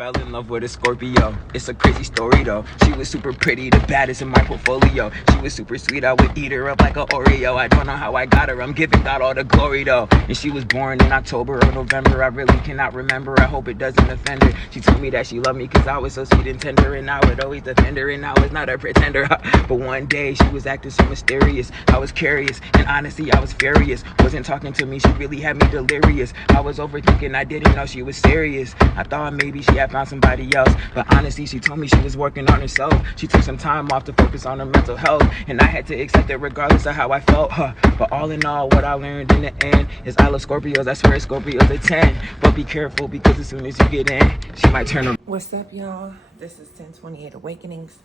fell in love with a Scorpio. It's a crazy story though. She was super pretty, the baddest in my portfolio. She was super sweet, I would eat her up like an Oreo. I don't know how I got her, I'm giving God all the glory though. And she was born in October or November, I really cannot remember. I hope it doesn't offend her. She told me that she loved me cause I was so sweet and tender, and I would always defend her, and I was not a pretender. But one day she was acting so mysterious. I was curious, and honestly I was furious. Wasn't talking to me, she really had me delirious. I was overthinking, I didn't know she was serious. I thought maybe she had found somebody else, but honestly she told me she was working on herself. She took some time off to focus on her mental health, and I had to accept it regardless of how I felt. But all in all, what I learned in the end is I love Scorpios. I swear Scorpios are 10. But be careful, because as soon as you get in, she might turn around. What's up, y'all? This is 1028 Awakenings,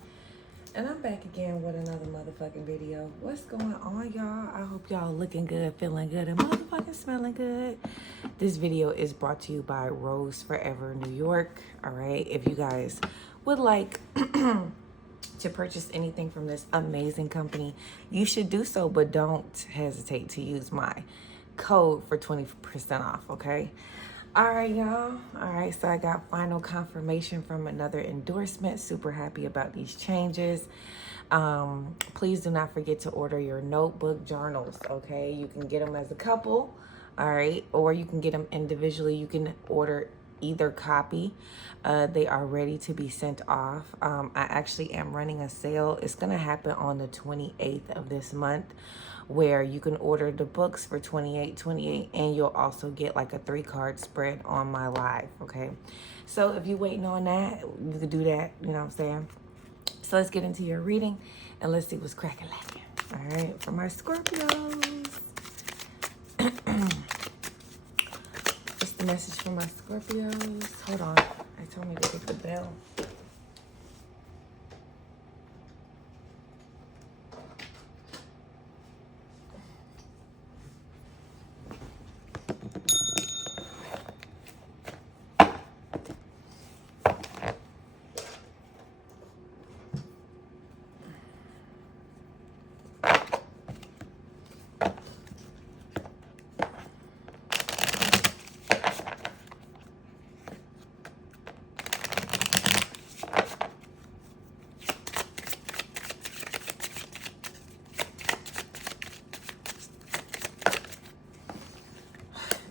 and I'm back again with another motherfucking video. What's going on, y'all? I hope y'all looking good, feeling good, and motherfucking smelling good. This video is brought to you by Rose Forever New York. All right, if you guys would like to purchase anything from this amazing company, you should do so, but don't hesitate to use my code for 20% off, okay? All right, y'all. All right, so I got final confirmation from another endorsement. Super happy about these changes. Please do not forget to order your notebook journals, okay? You can get them as a couple, all right? Or you can get them individually. You can order either copy. They are ready to be sent off. I actually am running a sale. It's going to happen on the 28th of this month, where you can order the books for $28.28, and you'll also get like a 3-card spread on my live, okay? So if you're waiting on that, you could do that, you know what I'm saying? So let's get into your reading, and let's see what's cracking lacking. All right, for my Scorpios. What's the message for my Scorpios? Hold on, I told me to hit the bell.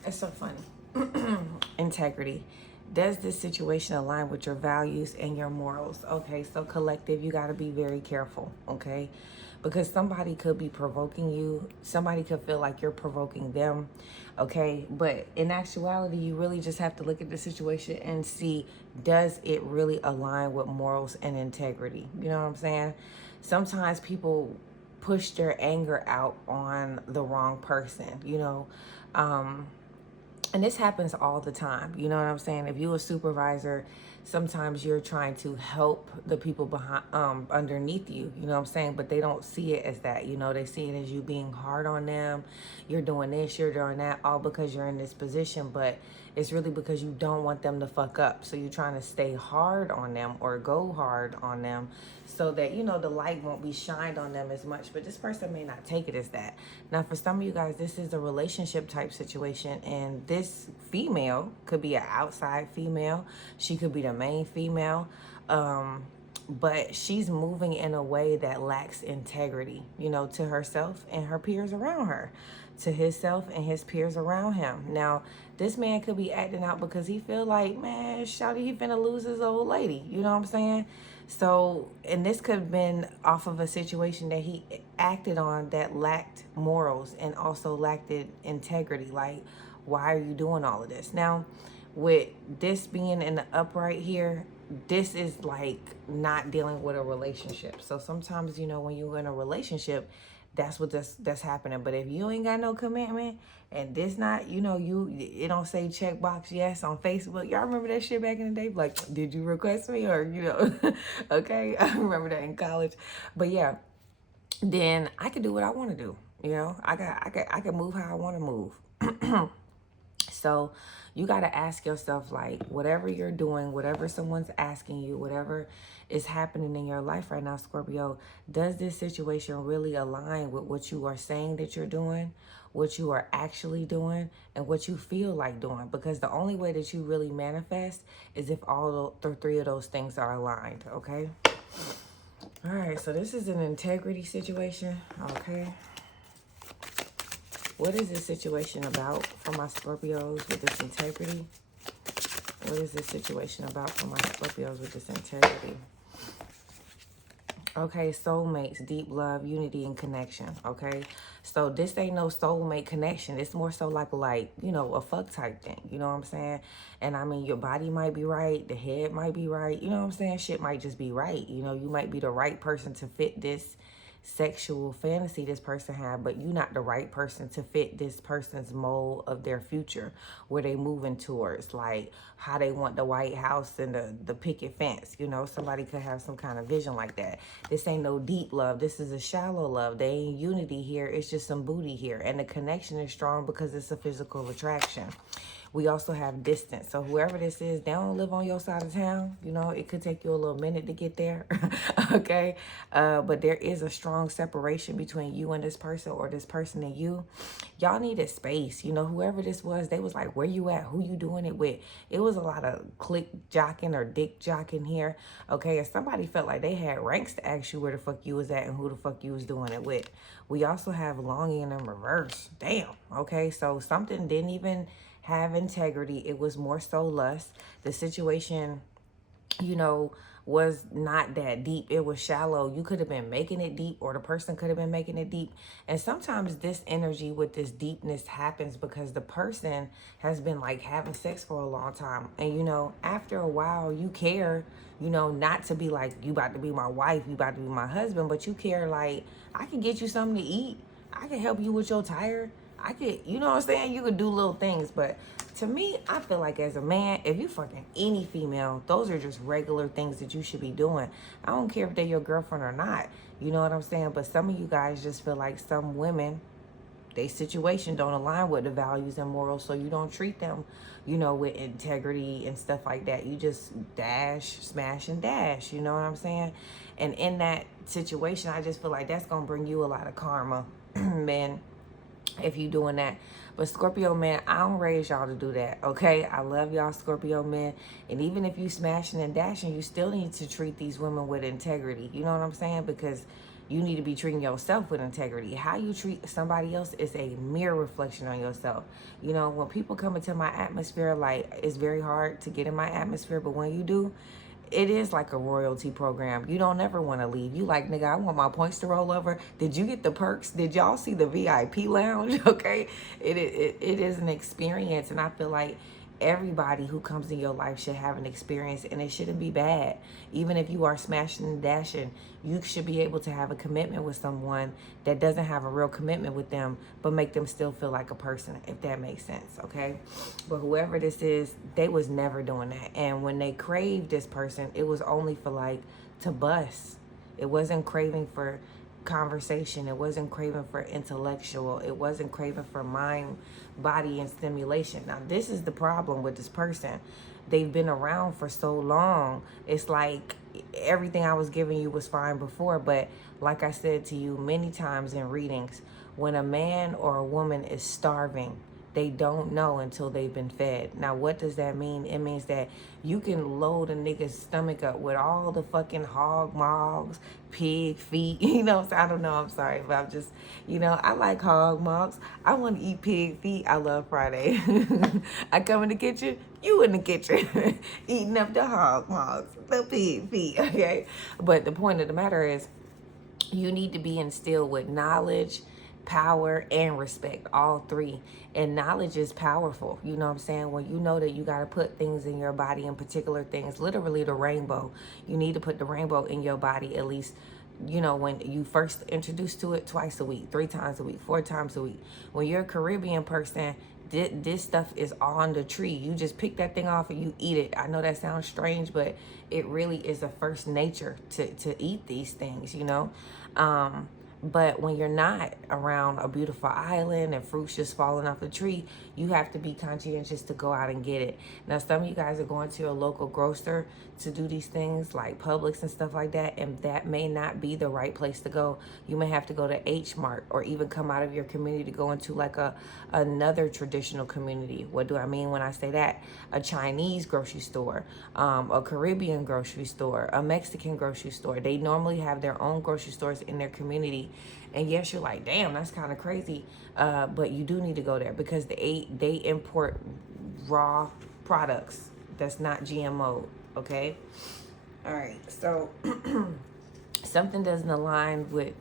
It's so funny. Integrity. Does this situation align with your values and your morals? Okay, so collective, you got to be very careful, okay? Because somebody could be provoking you. Somebody could feel like you're provoking them, okay? But in actuality, you really just have to look at the situation and see, does it really align with morals and integrity? You know what I'm saying? Sometimes people push their anger out on the wrong person, you know? And this happens all the time. You know what I'm saying? If you're a supervisor, sometimes you're trying to help the people behind, underneath you. You know what I'm saying? But they don't see it as that. You know, they see it as you being hard on them. You're doing this, you're doing that, all because you're in this position. But it's really because you don't want them to fuck up. So you're trying to stay hard on them or go hard on them so that, you know, the light won't be shined on them as much. But this person may not take it as that. Now, for some of you guys, this is a relationship type situation, and this female could be an outside female. She could be the main female. But she's moving in a way that lacks integrity, you know, to herself and her peers around her, to himself and his peers around him. Now, this man could be acting out because he feel like, man, shawty, he finna lose his old lady. You know what I'm saying? So, and this could have been off of a situation that he acted on that lacked morals and also lacked integrity. Like, why are you doing all of this? Now, with this being in the upright here, this is like not dealing with a relationship. So sometimes, you know, when you're in a relationship, that's what that's happening. But if you ain't got no commitment and this not, you know, it don't say checkbox yes on Facebook. Y'all remember that shit back in the day? Like, did you request me? Or, you know, okay, I remember that in college. But yeah, then I could do what I want to do. You know, I can move how I want to move. So you got to ask yourself, like, whatever you're doing, whatever someone's asking you, whatever is happening in your life right now, Scorpio, does this situation really align with what you are saying that you're doing, what you are actually doing, and what you feel like doing? Because the only way that you really manifest is if all the three of those things are aligned, okay? All right, so this is an integrity situation, okay? What is this situation about for my Scorpios with this integrity? What is this situation about for my Scorpios with this integrity? Okay, soulmates, deep love, unity, and connection, okay? So this ain't no soulmate connection. It's more so like, you know, a fuck type thing. You know what I'm saying? And I mean, your body might be right. The head might be right. You know what I'm saying? Shit might just be right. You know, you might be the right person to fit this sexual fantasy this person had, but you're not the right person to fit this person's mold of their future, where they moving towards, like how they want the White House and the picket fence. You know, somebody could have some kind of vision like that. This ain't no deep love. This is a shallow love. They ain't unity here. It's just some booty here. And the connection is strong because it's a physical attraction. We also have distance. So whoever this is, they don't live on your side of town. You know, it could take you a little minute to get there. Okay. But there is a strong separation between you and this person, or this person and you. Y'all needed space. You know, whoever this was, they was like, where you at? Who you doing it with? It was a lot of click jocking or dick jocking here. Okay. And somebody felt like they had ranks to ask you where the fuck you was at and who the fuck you was doing it with. We also have longing in reverse. Damn. Okay. So something didn't even have integrity. It was more so lust. The situation, you know, was not that deep. It was shallow. You could have been making it deep, or the person could have been making it deep. And sometimes this energy with this deepness happens because the person has been like having sex for a long time. And, you know, after a while you care, you know, not to be like, you about to be my wife, you about to be my husband, but you care like, I can get you something to eat. I can help you with your tire. I could, you know what I'm saying? You could do little things. But to me, I feel like as a man, if you fucking any female, those are just regular things that you should be doing. I don't care if they're your girlfriend or not. You know what I'm saying? But some of you guys just feel like some women, their situation don't align with the values and morals, so you don't treat them, you know, with integrity and stuff like that. You just dash, smash, and dash. You know what I'm saying? And in that situation, I just feel like that's going to bring you a lot of karma, man, if you doing that. But Scorpio man, I don't raise y'all to do that, okay? I love y'all, Scorpio men. And even if you smashing and dashing, you still need to treat these women with integrity. You know what I'm saying? Because you need to be treating yourself with integrity. How you treat somebody else is a mirror reflection on yourself. You know, when people come into my atmosphere, like, it's very hard to get in my atmosphere, but when you do, it is like a royalty program. You don't ever want to leave. You like, nigga, I want my points to roll over. Did you get the perks? Did y'all see the VIP lounge? Okay. It is an experience. And I feel like everybody who comes in your life should have an experience, and it shouldn't be bad. Even if you are smashing and dashing, you should be able to have a commitment with someone that doesn't have a real commitment with them, but make them still feel like a person, if that makes sense, okay? But whoever this is, they was never doing that. And when they craved this person, it was only for like to bust. It wasn't craving for conversation. It wasn't craving for intellectual. It wasn't craving for mind, body, and stimulation. Now, this is the problem with this person. They've been around for so long. It's like everything I was giving you was fine before, but like I said to you many times in readings, when a man or a woman is starving, they don't know until they've been fed. Now, what does that mean? It means that you can load a nigga's stomach up with all the fucking hog mogs, pig feet. You know, so I don't know. I'm sorry, but I'm just, you know, I like hog mogs. I want to eat pig feet. I love Friday. I come in the kitchen, you in the kitchen, eating up the hog mogs, the pig feet, okay? But the point of the matter is, you need to be instilled with knowledge, power, and respect, all three. And knowledge is powerful. You know what I'm saying? When you know that you got to put things in your body, in particular things, literally the rainbow, you need to put the rainbow in your body at least, you know, when you first introduced to it, twice a week, 3 times a week, 4 times a week. When you're a Caribbean person, this stuff is on the tree. You just pick that thing off and you eat it. I know that sounds strange, but it really is a first nature to eat these things, you know. But when you're not around a beautiful island and fruits just falling off the tree, you have to be conscientious to go out and get it. Now, some of you guys are going to your local grocer to do these things like Publix and stuff like that, and that may not be the right place to go. You may have to go to H Mart, or even come out of your community to go into like another traditional community. What do I mean when I say that? A Chinese grocery store, a Caribbean grocery store, a Mexican grocery store. They normally have their own grocery stores in their community. And yes, you're like, damn, that's kind of crazy. But you do need to go there because they import raw products that's not GMO. Okay. All right. So something doesn't align with,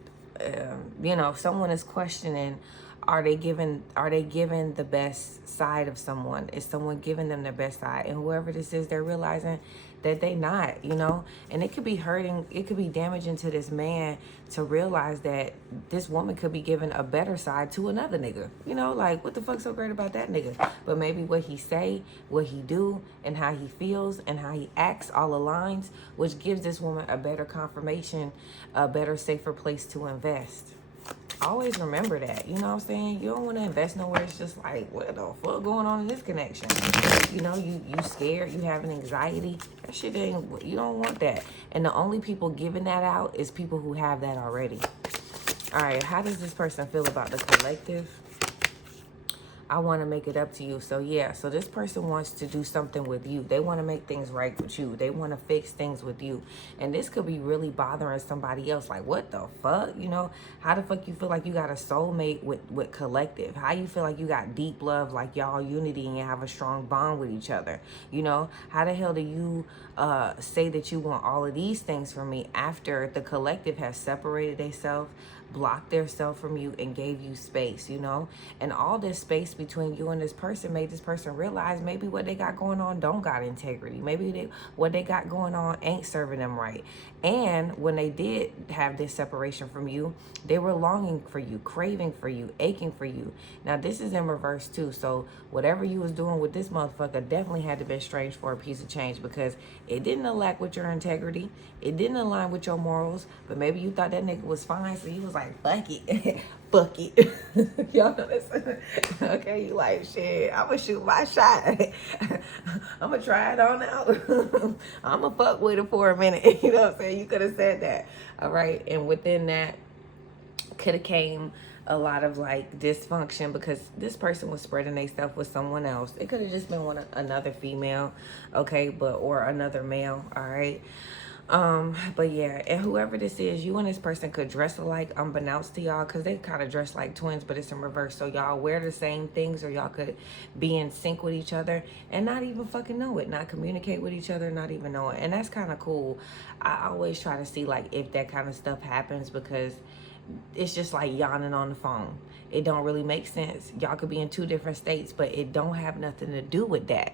someone is questioning, are they giving the best side of someone? Is someone giving them their best side? And whoever this is, they're realizing that they not, and it could be hurting, it could be damaging to this man to realize that this woman could be giving a better side to another nigga. Like, what the fuck so great about that nigga? But maybe what he say, what he do, and how he feels and how he acts all aligns, which gives this woman a better confirmation, a better, safer place to invest. Always remember that, you know what I'm saying? You don't want to invest nowhere it's just like, what the fuck going on in this connection? You scared, you having anxiety. That shit ain't, you don't want that. And the only people giving that out is people who have that already. All right, how does this person feel about the collective? I want to make it up to you. So yeah, so this person wants to do something with you. They want to make things right with you. They want to fix things with you. And this could be really bothering somebody else. Like, what the fuck? How the fuck you feel like you got a soulmate with collective? How you feel like you got deep love, like y'all unity and you have a strong bond with each other? How the hell do you say that you want all of these things from me after the collective has separated themselves, blocked their self from you, and gave you space, and all this space between you and this person made this person realize maybe what they got going on don't got integrity. Maybe what they got going on ain't serving them right. And when they did have this separation from you, they were longing for you, craving for you, aching for you. Now this is in reverse too. So whatever you was doing with this motherfucker definitely had to be strange for a piece of change, because it didn't align with your integrity. It didn't align with your morals. But maybe you thought that nigga was fine, so you was like, fuck it. Fuck it. Y'all know this? Okay, you like, shit, I'm gonna shoot my shot. I'm gonna try it on out. I'm gonna fuck with it for a minute. You know what I'm saying? You could have said that. All right. And within that could have came a lot of like dysfunction, because this person was spreading themselves with someone else. It could have just been another female, okay, or another male. All right. But yeah, and whoever this is, you and this person could dress alike unbeknownst to y'all, because they kind of dress like twins, but it's in reverse. So y'all wear the same things, or y'all could be in sync with each other and not even fucking know it, not communicate with each other, not even know it. And that's kind of cool. I always try to see like if that kind of stuff happens, because it's just like yawning on the phone. It don't really make sense. Y'all could be in two different states, but it don't have nothing to do with that.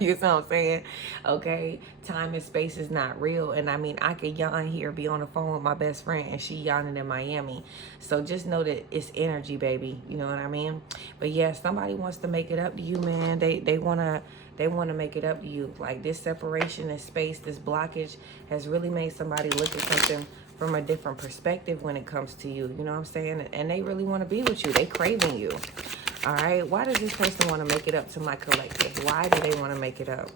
You know what I'm saying? Okay, time and space is not real. And I mean, I could yawn here, be on the phone with my best friend, and she yawning in Miami. So just know that it's energy, baby. You know what I mean? But yeah, somebody wants to make it up to you, man. They wanna make it up to you. Like, this separation, this space, this blockage has really made somebody look at something from a different perspective when it comes to you. You know what I'm saying? And they really want to be with you. They craving you. All right. Why does this person want to make it up to my collective? Why do they want to make it up?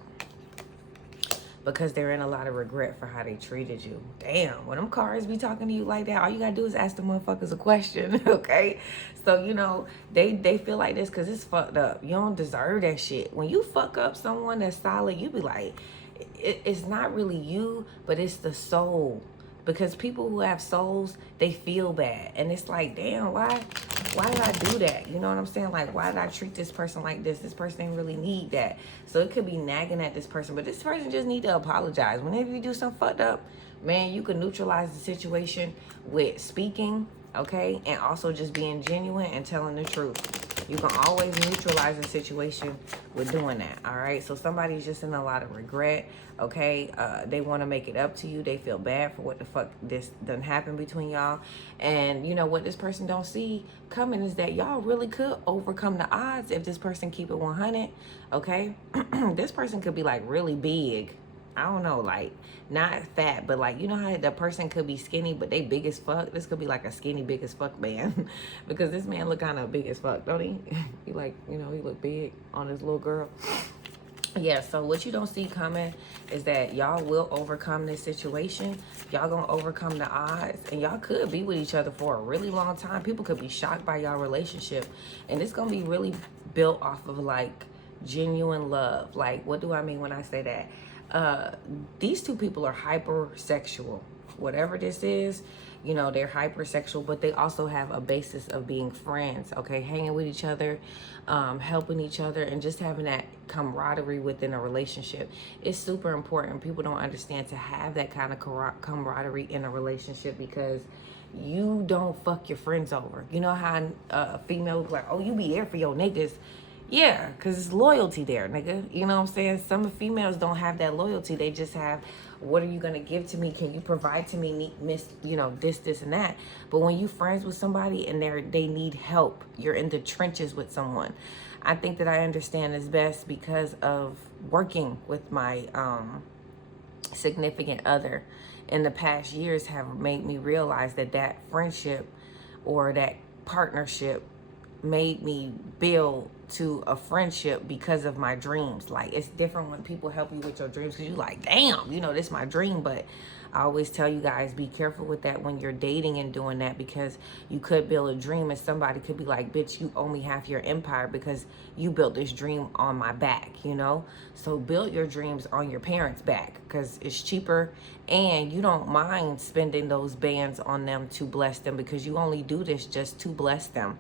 Because they're in a lot of regret for how they treated you. Damn, when them cards be talking to you like that, all you gotta do is ask the motherfuckers a question, okay? So, they feel like this because it's fucked up. You don't deserve that shit. When you fuck up someone that's solid, you be like, it's not really you, but it's the soul. Because people who have souls, they feel bad. And it's like, damn, why did I do that? You know what I'm saying? Like, why did I treat this person like this? This person didn't really need that. So it could be nagging at this person. But this person just need to apologize. Whenever you do something fucked up, man, you can neutralize the situation with speaking, okay? And also just being genuine and telling the truth. You can always neutralize the situation with doing that, all right? So somebody's just in a lot of regret, okay? They want to make it up to you. They feel bad for what the fuck this done happened between y'all. And you know what this person don't see coming is that y'all really could overcome the odds if this person keep it 100, okay? This person could be like really big, I don't know, like, not fat, but like, you know how the person could be skinny, but they big as fuck? This could be like a skinny, big as fuck man. Because this man look kind of big as fuck, don't he? He like, you know, he look big on his little girl. Yeah, so what you don't see coming is that y'all will overcome this situation. Y'all gonna overcome the odds, and y'all could be with each other for a really long time. People could be shocked by y'all relationship, and it's gonna be really built off of like genuine love. Like, what do I mean when I say that? These two people are hypersexual. Whatever this is, you know, they're hypersexual, but they also have a basis of being friends, okay? Hanging with each other, helping each other, and just having that camaraderie within a relationship. It's super important. People don't understand to have that kind of camaraderie in a relationship, because you don't fuck your friends over. You know how a female be like, oh, you be there for your niggas. Yeah, because it's loyalty there, nigga. You know what I'm saying? Some females don't have that loyalty. They just have, what are you going to give to me? Can you provide to me, you know, this, and that? But when you friends with somebody and they need help, you're in the trenches with someone. I think that I understand this best because of working with my significant other in the past years have made me realize that that friendship or that partnership made me build to a friendship because of my dreams. Like, it's different when people help you with your dreams, because you like, damn, you know, this is my dream. But I always tell you guys, be careful with that when you're dating and doing that, because you could build a dream and somebody could be like, bitch, you owe me half your empire because you built this dream on my back, you know? So build your dreams on your parents' back, because it's cheaper and you don't mind spending those bands on them to bless them, because you only do this just to bless them.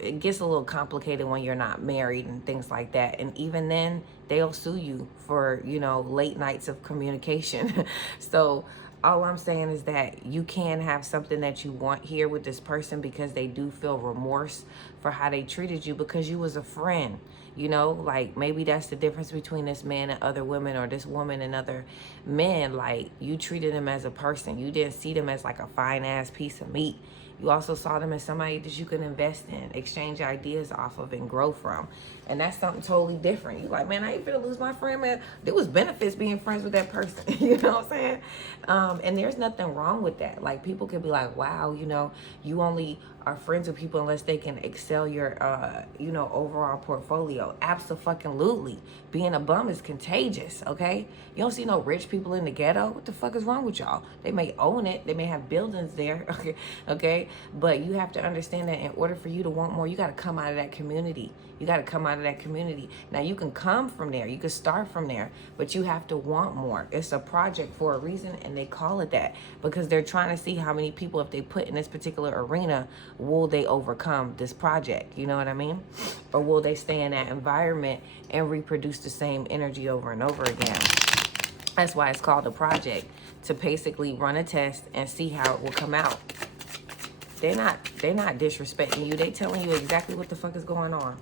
It gets a little complicated when you're not married and things like that. And even then, they'll sue you for, you know, late nights of communication. So all I'm saying is that you can have something that you want here with this person, because they do feel remorse for how they treated you because you was a friend. You know, like, maybe that's the difference between this man and other women, or this woman and other men. Like, you treated them as a person. You didn't see them as like a fine ass piece of meat. You also saw them as somebody that you could invest in, exchange ideas off of, and grow from. And that's something totally different. You like, man, I ain't finna lose my friend, man. There was benefits being friends with that person. You know what I'm saying? And there's nothing wrong with that. Like, people could be like, wow, you know, you only are friends with people unless they can excel your, you know, overall portfolio. Abso-fucking-lutely. Being a bum is contagious, okay? You don't see no rich people in the ghetto. What the fuck is wrong with y'all? They may own it. They may have buildings there, okay? But you have to understand that in order for you to want more, you got to come out of that community. You got to come out of that community. Now, you can come from there. You can start from there. But you have to want more. It's a project for a reason, and they call it that because they're trying to see how many people, if they put in this particular arena, will they overcome this project? You know what I mean? Or will they stay in that environment and reproduce the same energy over and over again? That's why it's called a project, to basically run a test and see how it will come out. They're not disrespecting you. They telling you exactly what the fuck is going on.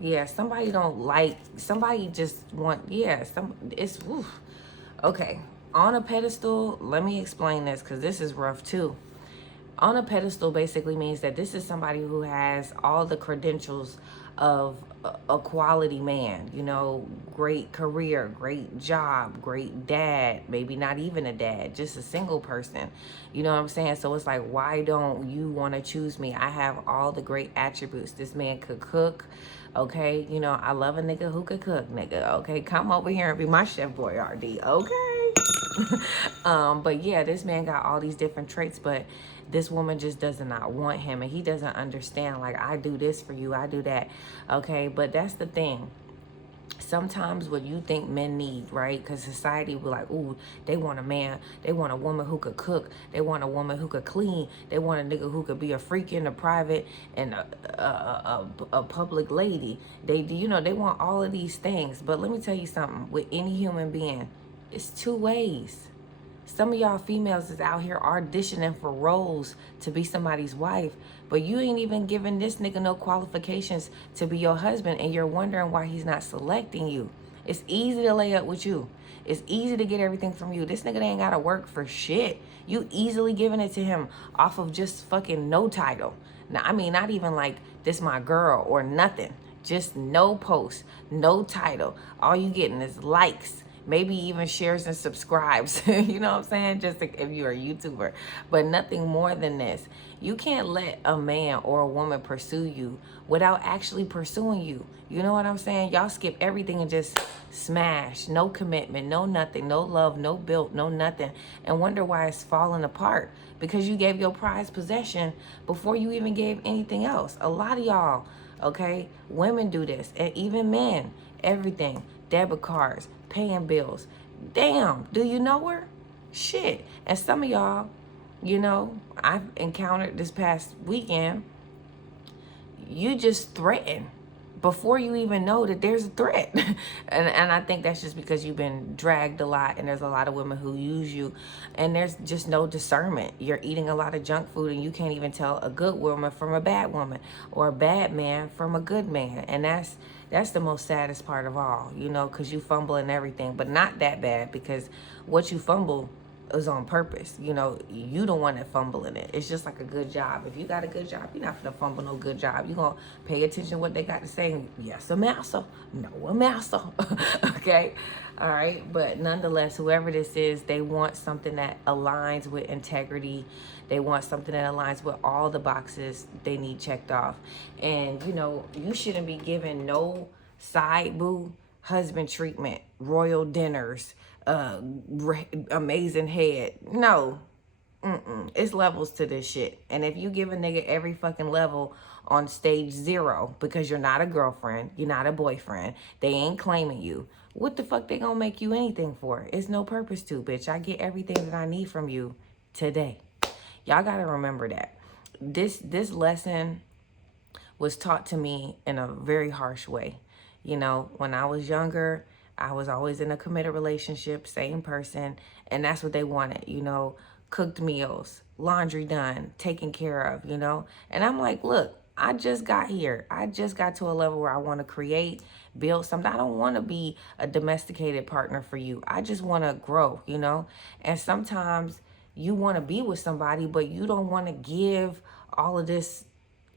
Yeah, somebody don't like, somebody just want, yeah, it's, oof. Okay, on a pedestal, let me explain this, because this is rough too. On a pedestal basically means that this is somebody who has all the credentials of a quality man, you know, great career, great job, great dad, maybe not even a dad, just a single person. You know what I'm saying? So it's like, why don't you want to choose me? I have all the great attributes. This man could cook, okay? You know, I love a nigga who could cook, nigga, okay? Come over here and be my chef boyardee, okay? But yeah, this man got all these different traits, but this woman just does not want him, and he doesn't understand, like, I do this for you, I do that, okay? But that's the thing. Sometimes what you think men need, right? Because society will like, ooh, they want a man, they want a woman who could cook, they want a woman who could clean, they want a nigga who could be a freak in the private and a public lady. They, you know, they want all of these things. But let me tell you something, with any human being, it's two ways. Some of y'all females is out here auditioning for roles to be somebody's wife, but you ain't even giving this nigga no qualifications to be your husband, and you're wondering why he's not selecting you. It's easy to lay up with you. It's easy to get everything from you. This nigga ain't gotta work for shit. You easily giving it to him off of just fucking no title. Now, I mean, not even like, this my girl or nothing. Just no post, no title. All you getting is likes, maybe even shares and subscribes. You know what I'm saying? Just if you're a YouTuber, but nothing more than this. You can't let a man or a woman pursue you without actually pursuing you. You know what I'm saying? Y'all skip everything and just smash. No commitment, no nothing, no love, no build, no nothing. And wonder why it's falling apart. Because you gave your prized possession before you even gave anything else. A lot of y'all, okay, women do this, and even men, everything, debit cards, paying bills. Damn, do you know her? Shit. And some of y'all, you know, I've encountered this past weekend, you just threaten before you even know that there's a threat. and I think that's just because you've been dragged a lot, and there's a lot of women who use you, and there's just no discernment. You're eating a lot of junk food, and you can't even tell a good woman from a bad woman, or a bad man from a good man. And that's the most saddest part of all, you know, because you fumble and everything, but not that bad, because what you fumble is on purpose. You know, you don't want to fumble in it. It's just like a good job. If you got a good job, you're not gonna fumble no good job. You're gonna pay attention to what they got to say. Yes, a master. No, a master. Okay. All right. But nonetheless, whoever this is, they want something that aligns with integrity. They want something that aligns with all the boxes they need checked off. And, you know, you shouldn't be given no side boo husband treatment, royal dinners, amazing head. No. It's levels to this shit. And if you give a nigga every fucking level on stage 0 because you're not a girlfriend, you're not a boyfriend, they ain't claiming you, what the fuck they gonna make you anything for? It's no purpose to, bitch. I get everything that I need from you today. Y'all gotta remember that. This lesson was taught to me in a very harsh way. You know, when I was younger, I was always in a committed relationship, same person, and that's what they wanted, you know, cooked meals, laundry done, taken care of, you know. And I'm like, look, I just got here. I just got to a level where I want to create, build something. I don't want to be a domesticated partner for you. I just want to grow, you know. And sometimes you want to be with somebody, but you don't want to give all of this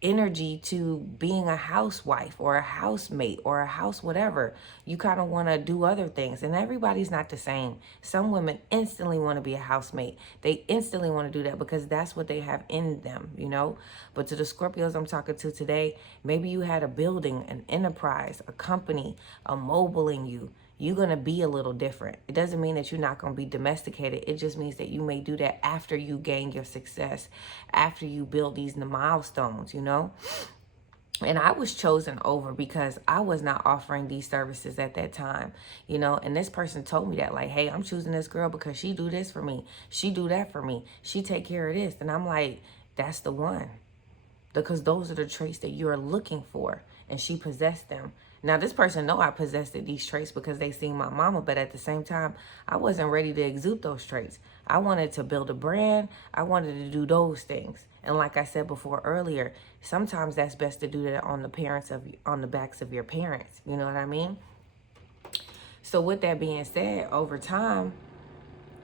energy to being a housewife or a housemate or a house whatever. You kind of want to do other things, and everybody's not the same. Some women instantly want to be a housemate. They instantly want to do that because that's what they have in them, you know. But to the Scorpios I'm talking to today, maybe you had a building, an enterprise, a company, a mobile in you. You're going to be a little different. It doesn't mean that you're not going to be domesticated. It just means that you may do that after you gain your success, after you build these milestones, you know? And I was chosen over because I was not offering these services at that time, you know? And this person told me that, like, hey, I'm choosing this girl because she do this for me. She do that for me. She take care of this. And I'm like, that's the one. Because those are the traits that you're looking for. And she possessed them. Now, this person know I possessed these traits because they seen my mama, but at the same time, I wasn't ready to exude those traits. I wanted to build a brand. I wanted to do those things. And like I said before earlier, sometimes that's best to do that on the backs of your parents. You know what I mean? So with that being said, over time,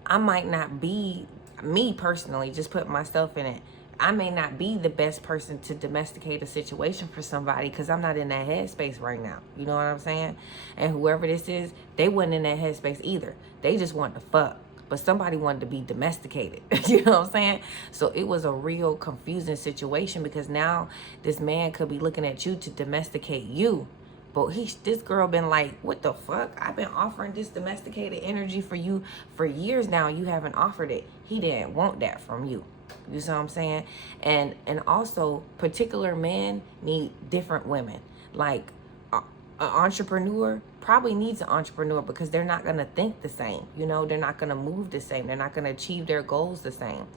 I might not be, me personally, just put myself in it, I may not be the best person to domesticate a situation for somebody because I'm not in that headspace right now. You know what I'm saying? And whoever this is, they wasn't in that headspace either. They just wanted to fuck. But somebody wanted to be domesticated. You know what I'm saying? So it was a real confusing situation because now this man could be looking at you to domesticate you. But this girl been like, what the fuck? I've been offering this domesticated energy for you for years now. You haven't offered it. He didn't want that from you. You see what I'm saying? And also, particular men need different women. Like, an entrepreneur probably needs an entrepreneur because they're not going to think the same. You know, they're not going to move the same. They're not going to achieve their goals the same.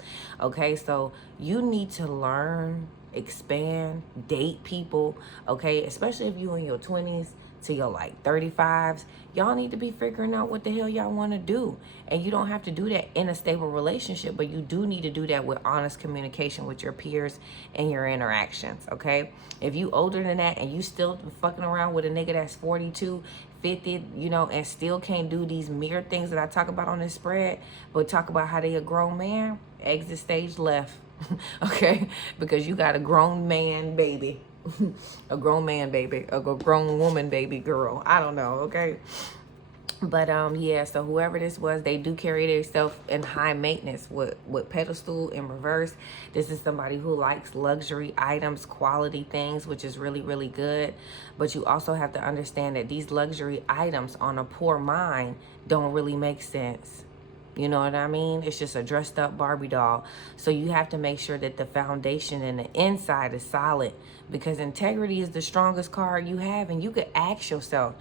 Okay, so you need to learn, expand, date people. Okay, especially if you're in your 20s to your like 35s, y'all need to be figuring out what the hell y'all want to do. And you don't have to do that in a stable relationship, but you do need to do that with honest communication with your peers and your interactions. Okay, if you older than that and you still fucking around with a nigga that's 42, 50, you know, and still can't do these mere things that I talk about on this spread, but talk about how they a grown man, exit stage left. Okay, because you got a grown man baby. a grown man baby, a grown woman baby girl. I don't know, okay? But yeah, so whoever this was, they do carry themselves in high maintenance with pedestal in reverse. This is somebody who likes luxury items, quality things, which is really, really good. But you also have to understand that these luxury items on a poor mind don't really make sense. You know what I mean? It's just a dressed up Barbie doll. So you have to make sure that the foundation and the inside is solid, because integrity is the strongest card you have. And you could ask yourself,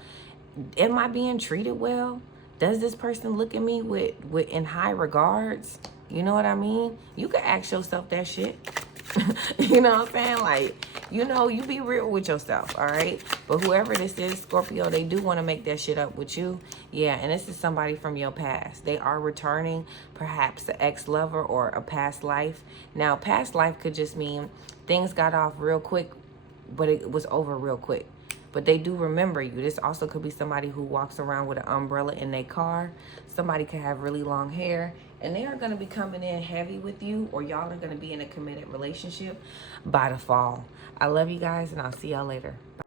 am I being treated well? Does this person look at me with in high regards? You know what I mean? You can ask yourself that shit. You know what I'm saying? Like, you know, you be real with yourself, all right? But whoever this is, Scorpio, they do want to make that shit up with you. Yeah, and this is somebody from your past. They are returning, perhaps an ex-lover or a past life. Now, past life could just mean things got off real quick, but it was over real quick. But they do remember you. This also could be somebody who walks around with an umbrella in their car. Somebody could have really long hair. And they are going to be coming in heavy with you, or y'all are going to be in a committed relationship by the fall. I love you guys, and I'll see y'all later. Bye.